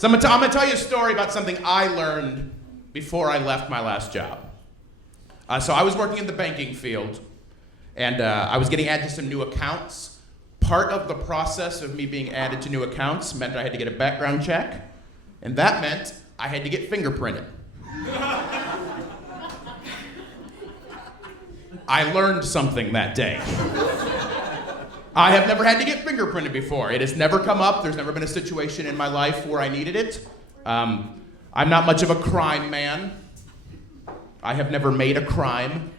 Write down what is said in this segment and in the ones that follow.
So I'm gonna tell you a story about something I learned before I left my last job. So I was working in the banking field, and I was getting added to some new accounts. Part of the process of me being added to new accounts meant I had to get a background check, and that meant I had to get fingerprinted. I learned something that day. I have never had to get fingerprinted before. It has never come up. There's never been a situation in my life where I needed it. I'm not much of a crime man. I have never made a crime.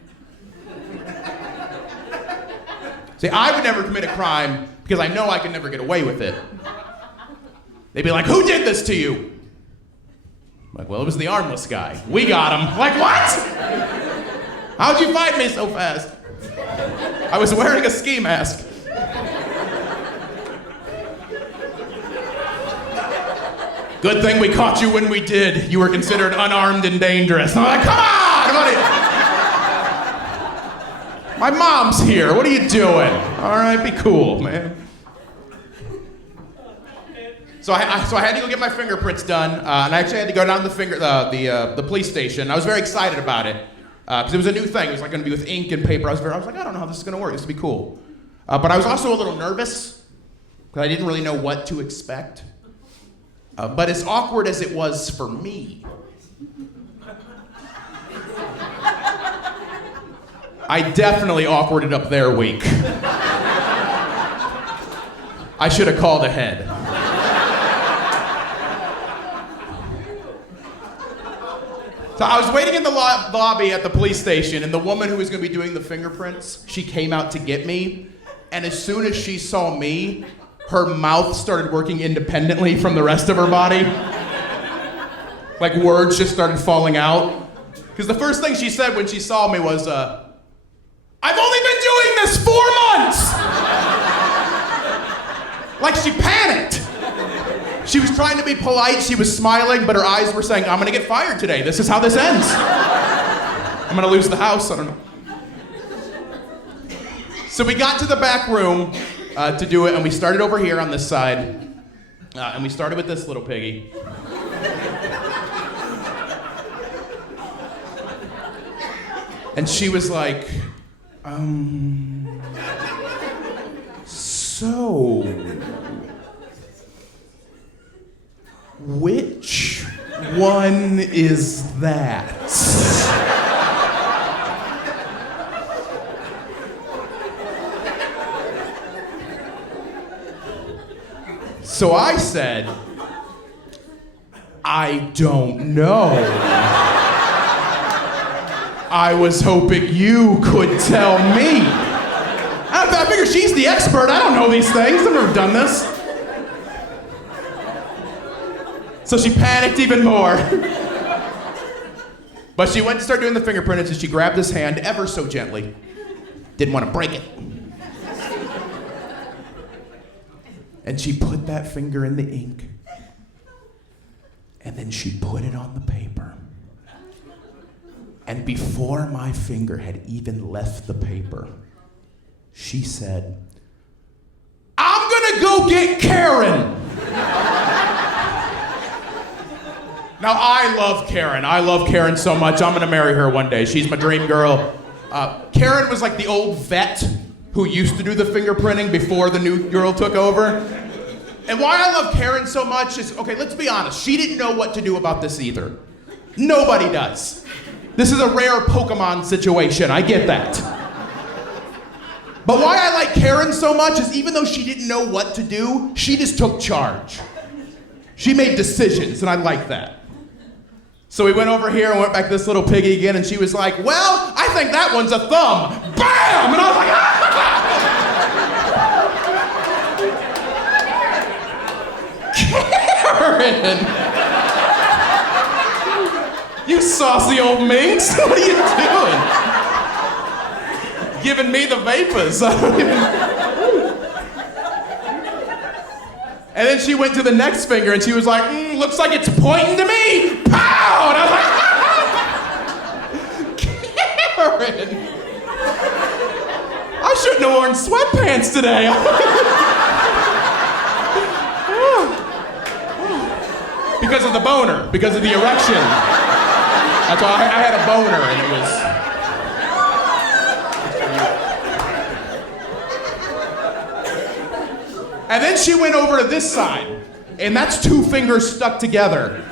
See, I would never commit a crime because I know I can never get away with it. They'd be like, "Who did this to you?" I'm like, "Well, it was the armless guy. We got him." Like, what? How'd you find me so fast? I was wearing a ski mask. Good thing we caught you when we did. You were considered unarmed and dangerous. I'm like, come on, buddy. My mom's here. What are you doing? All right, be cool, man. So I had to go get my fingerprints done, and I actually had to go down to the police station. I was very excited about it because it was a new thing. It was like going to be with ink and paper. I was like, I don't know how this is going to work. This will be cool. But I was also a little nervous because I didn't really know what to expect. But as awkward as it was for me, I definitely awkwarded up their week. I should have called ahead. So I was waiting in the lobby at the police station, and the woman who was going to be doing the fingerprints, she came out to get me, and as soon as she saw me, her mouth started working independently from the rest of her body. Like words just started falling out. Because the first thing she said when she saw me was, "I've only been doing this 4 months!" Like she panicked. She was trying to be polite, she was smiling, but her eyes were saying, "I'm gonna get fired today. This is how this ends. I'm gonna lose the house, I don't know." So we got to the back room to do it, and we started over here on this side, and we started with this little piggy. And she was like, so, which one is that? So I said, "I don't know. I was hoping you could tell me." I figure she's the expert. I don't know these things. I've never done this. So she panicked even more. But she went to start doing the fingerprints, and she grabbed his hand ever so gently. Didn't want to break it. And she put that finger in the ink, and then she put it on the paper. And before my finger had even left the paper, she said, "I'm gonna go get Karen." Now, I love Karen. I love Karen so much. I'm gonna marry her one day. She's my dream girl. Karen was like the old vet who used to do the fingerprinting before the new girl took over. And why I love Karen so much is, okay, let's be honest, she didn't know what to do about this either. Nobody does. This is a rare Pokemon situation, I get that. But why I like Karen so much is even though she didn't know what to do, she just took charge. She made decisions, and I like that. So we went over here and went back to this little piggy again, and she was like, "Well, I think that one's a thumb." Bam! And I was like, ah! Karen! You saucy old minx! What are you doing? Giving me the vapors. And then she went to the next finger and she was like, "Looks like it's pointing to me." Pow! And I was like, Karen! I shouldn't have worn sweatpants today. Because of the boner, because of the erection. That's why I had a boner, and it was... And then she went over to this side, and that's 2 fingers stuck together.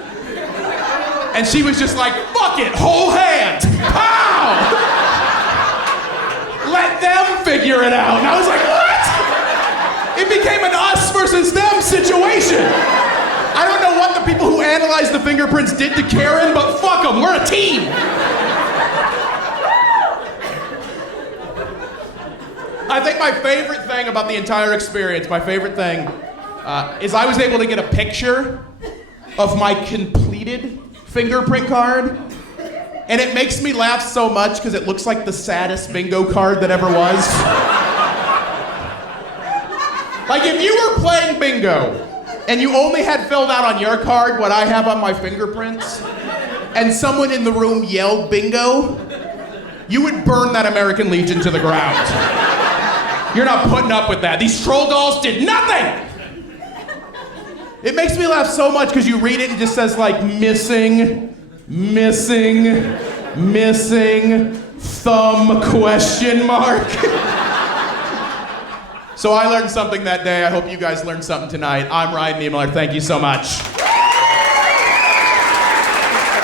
And she was just like, fuck it, whole hand, pow! Let them figure it out. And I was like, what? It became an us versus them situation. I don't know what the people who analyzed the fingerprints did to Karen, but fuck them, we're a team. I think my favorite thing about the entire experience, is I was able to get a picture of my completed fingerprint card. And it makes me laugh so much because it looks like the saddest bingo card that ever was. Like if you were playing bingo and you only had filled out on your card what I have on my fingerprints, and someone in the room yelled bingo, you would burn that American Legion to the ground. You're not putting up with that. These troll dolls did nothing! It makes me laugh so much because you read it and it just says like missing, thumb, question mark. So I learned something that day. I hope you guys learned something tonight. I'm Ryan Niemiller. Thank you so much.